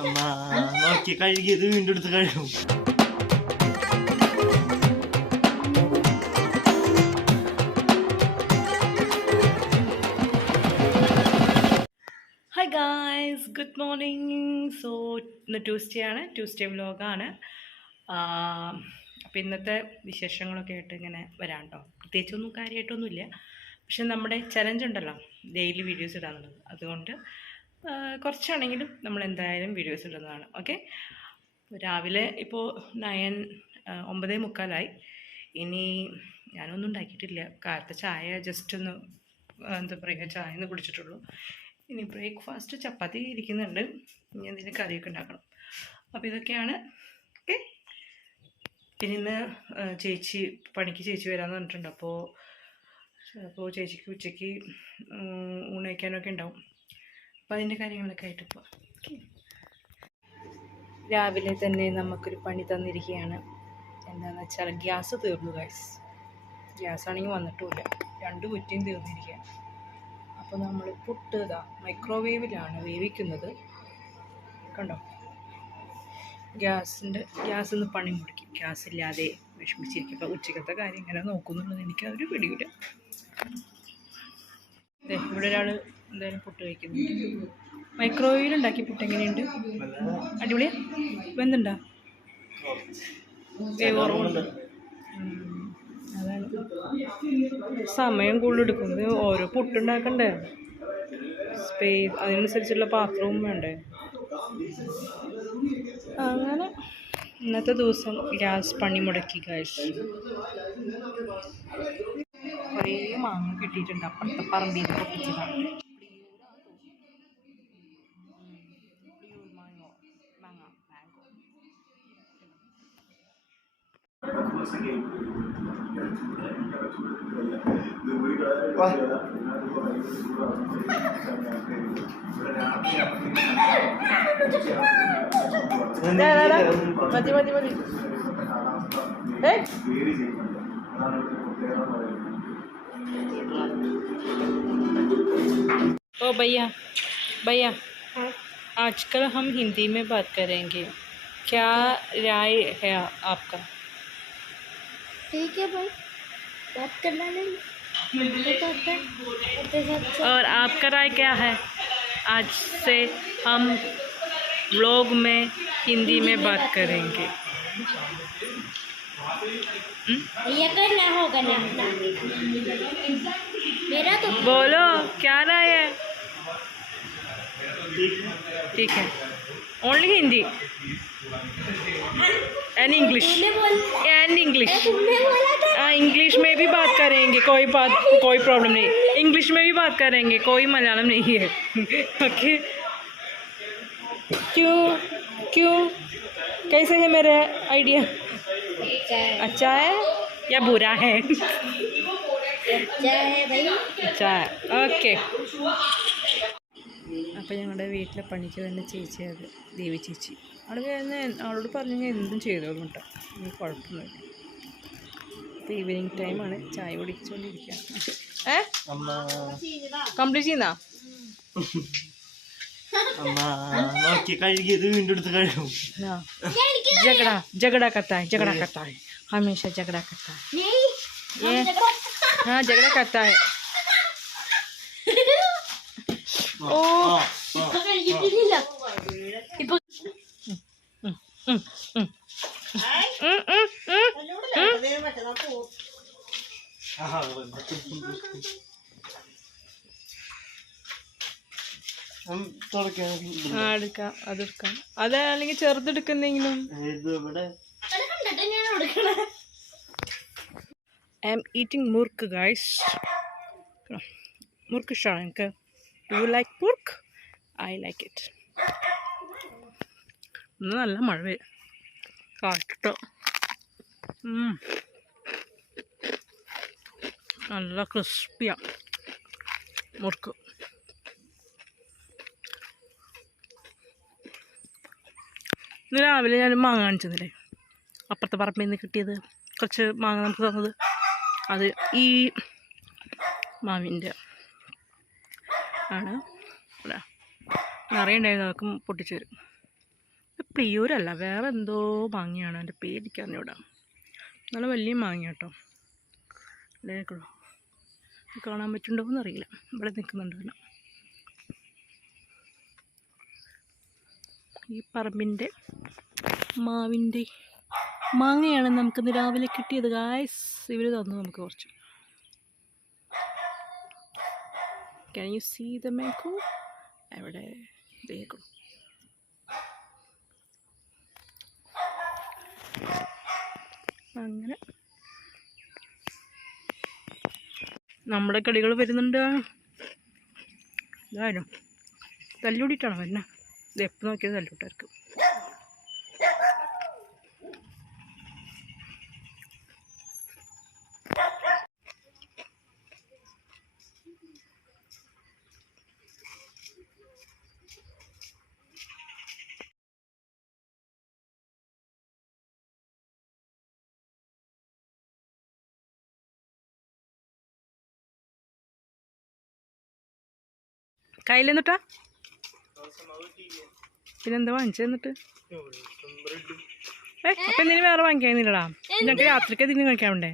അമ്മ നോക്കി കഴുകിയത് വീണ്ടും എടുത്ത് കഴുകും. Hi guys, good morning. So ഇന്ന് ട്യൂസ്ഡേ ആണ്, ട്യൂസ്ഡേ വ്ലോഗാണ്. അപ്പോൾ ഇന്നത്തെ വിശേഷങ്ങളൊക്കെ ആയിട്ട് ഇങ്ങനെ വരാം കേട്ടോ. പ്രത്യേകിച്ചൊന്നും കാര്യമായിട്ടൊന്നുമില്ല, പക്ഷെ നമ്മുടെ ചലഞ്ച് ഉണ്ടല്ലോ ഡെയിലി വീഡിയോസ് ഇടാന്നുള്ളത്, അതുകൊണ്ട് കുറച്ചാണെങ്കിലും നമ്മൾ എന്തായാലും വീഡിയോസ് ഇടുന്നതാണ്. ഓക്കെ, രാവിലെ ഇപ്പോൾ 9:45 ഇനി ഞാനൊന്നും ഉണ്ടാക്കിയിട്ടില്ല. കാലത്തെ ചായ ജസ്റ്റ് ഒന്ന് എന്താ പറയുക, ചായ ഒന്ന് കുടിച്ചിട്ടുള്ളൂ. ഇനി ബ്രേക്ക്ഫാസ്റ്റ് ചപ്പാത്തി ഇരിക്കുന്നുണ്ട്, ഇനി എന്തെങ്കിലും കറിയൊക്കെ ഉണ്ടാക്കണം. അപ്പോൾ ഇതൊക്കെയാണ്. ഓക്കെ, പിന്നെ ഇന്ന് ചേച്ചി വരാമെന്ന് പറഞ്ഞിട്ടുണ്ട്. അപ്പോൾ ചേച്ചിക്ക് ഉച്ചയ്ക്ക് ഊണ് വയ്ക്കാനൊക്കെ ഉണ്ടാവും. അപ്പോൾ അതിൻ്റെ കാര്യങ്ങളൊക്കെ ആയിട്ട് ഇപ്പോൾ രാവിലെ തന്നെ നമുക്കൊരു പണി തന്നിരിക്കുകയാണ്. എന്താണെന്ന് വെച്ചാൽ ഗ്യാസ് തീർന്നു ഗൈസ്. ഗ്യാസാണെങ്കിൽ വന്നിട്ടുമില്ല, 2 കുറ്റിയും തീർന്നിരിക്കുകയാണ്. അപ്പോൾ നമ്മൾ പുട്ട് മൈക്രോവേവിലാണ് വേവിക്കുന്നത്. കണ്ടോ, ഗ്യാസിൽ നിന്ന് പണി മുടക്കി, ഗ്യാസ് ഇല്ലാതെ വിഷമിച്ചിരിക്കും. അപ്പോൾ ഉച്ചക്കത്തെ കാര്യം എങ്ങനെ നോക്കുന്നുള്ളത് എനിക്ക് അതൊരു പിടിയില്ല. ഇവിടെ ഒരാൾ എന്തായാലും പുട്ട് കഴിക്കുന്നുണ്ട്. മൈക്രോവേവിൽ ഉണ്ടാക്കി പുട്ട് എങ്ങനെയുണ്ട്? അടിപൊളിയാ? വെന്തുണ്ടോ? വേവുണ്ട്. അതാണ് സമയം കൂടുതലെടുക്കും. ഇത് ഓരോ പുട്ടുണ്ടാക്കണ്ടേ, സ്പേസ് അതിനനുസരിച്ചുള്ള പാത്രവും വേണ്ടേ. അങ്ങനെ ഇന്നത്തെ ദിവസം ഗ്യാസ് പണി മുടക്കി ഗൈസ്. കുറേ മാങ്ങ കിട്ടിയിട്ടുണ്ട്, അപ്പുറത്തെ പറമ്പിൽ പൊട്ടിച്ചതാണ്. മതി. ओ भैया आजकल हम हिंदी में बात करेंगे, क्या राय है आपका? ठीक है भाई, बात करना नहीं। और आपका राय क्या है? आज से हम व्लॉग में हिंदी में बात करेंगे. ये करना होगा ना मेरा तो। बोलो क्या राय है? ठीक है, only Hindi and English English में भी बात करेंगे, कोई प्रॉब्लम नहीं. इंग्लिश में भी बात करेंगे, कोई मलयालम नहीं है. ओके, क्यों कैसे है मेरा आइडिया? अच्छा है या बुरा है? अच्छा है. ഓക്കെ, അപ്പോൾ ഞങ്ങളുടെ വീട്ടിലെ പണിക്ക് തന്നെ ചേച്ചി, അത് ദേവി ചേച്ചി, അവളോട് പറഞ്ഞു ഞാൻ എന്തും ചെയ്തോളും കേട്ടോ, കുഴപ്പമൊന്നുമില്ല. ഇപ്പോൾ ഈവനിങ് ടൈമാണ്, ചായ കുടിച്ചുകൊണ്ടിരിക്കുക. കംപ്ലീറ്റ് ചെയ്യുന്ന നോക്കി കഴുകിയത് വീണ്ടും എടുത്ത് കഴുകും. झगड़ा करता है हमेशा झगड़ा करता है. हाँ, झगड़ा करता है. ओ എടുക്കാം, അതെടുക്കാം. അതല്ലെങ്കിൽ ചെറുതെടുക്കുന്നെങ്കിലും. I am eating murk guys. Murk ഇഷ്ടമാണ് എനിക്ക്. Do you like pork? I like it. ഇന്ന് നല്ല മഴ കാട്ടോ. നല്ല ക്രിസ്പിയാണ് മുറുക്ക്. ഇന്ന് രാവിലെ ഞാൻ മാങ്ങ കാണിച്ചെന്നില്ലേ, അപ്പുറത്തെ പറമ്പിൽ നിന്ന് കിട്ടിയത് കുറച്ച് മാങ്ങ നമുക്ക് തന്നത്, അത് ഈ മാവിൻ്റെ ആണ്. നിറയെ ഉണ്ടായിരുന്നു, നമുക്ക് പൊട്ടിച്ചു തരും. പ്ലിയൂരല്ല, വേറെ എന്തോ മാങ്ങയാണ്, എൻ്റെ പേരിക്ക് അറിഞ്ഞൂടാ. നല്ല വലിയ മാങ്ങ കേട്ടോ. ഇടേക്കുള്ളൂ കാണാൻ പറ്റുന്നുണ്ടോ എന്നറിയില്ല. ഇവിടെ നിൽക്കുന്നുണ്ട് പിന്നെ. ഈ പറമ്പിൻ്റെ മാവിൻ്റെ മാങ്ങയാണ് നമുക്കിന്ന് രാവിലെ കിട്ടിയത് ഗായ്സ്. ഇവർ തന്നു നമുക്ക് കുറച്ച്. Can you see the mango? എവിടെ ഇതേക്കും. അങ്ങനെ നമ്മുടെ കളികൾ വരുന്നുണ്ട്. ഇതാരും തല്ലുകൂടിയിട്ടാണോ വരുന്നത്? ഇത് എപ്പോൾ നോക്കിയത് തല്ലുകൂട്ടായിരിക്കും. കയ്യിലെന്നിട്ടാ പിന്നെന്താ വാങ്ങിച്ചു എന്നിട്ട്? അപ്പൊ എന്തിനു വേറെ വാങ്ങിക്കാന്നില്ലടാ? ഞങ്ങൾക്ക് രാത്രിക്ക് ഇതിന് കഴിക്കാനുണ്ടേ.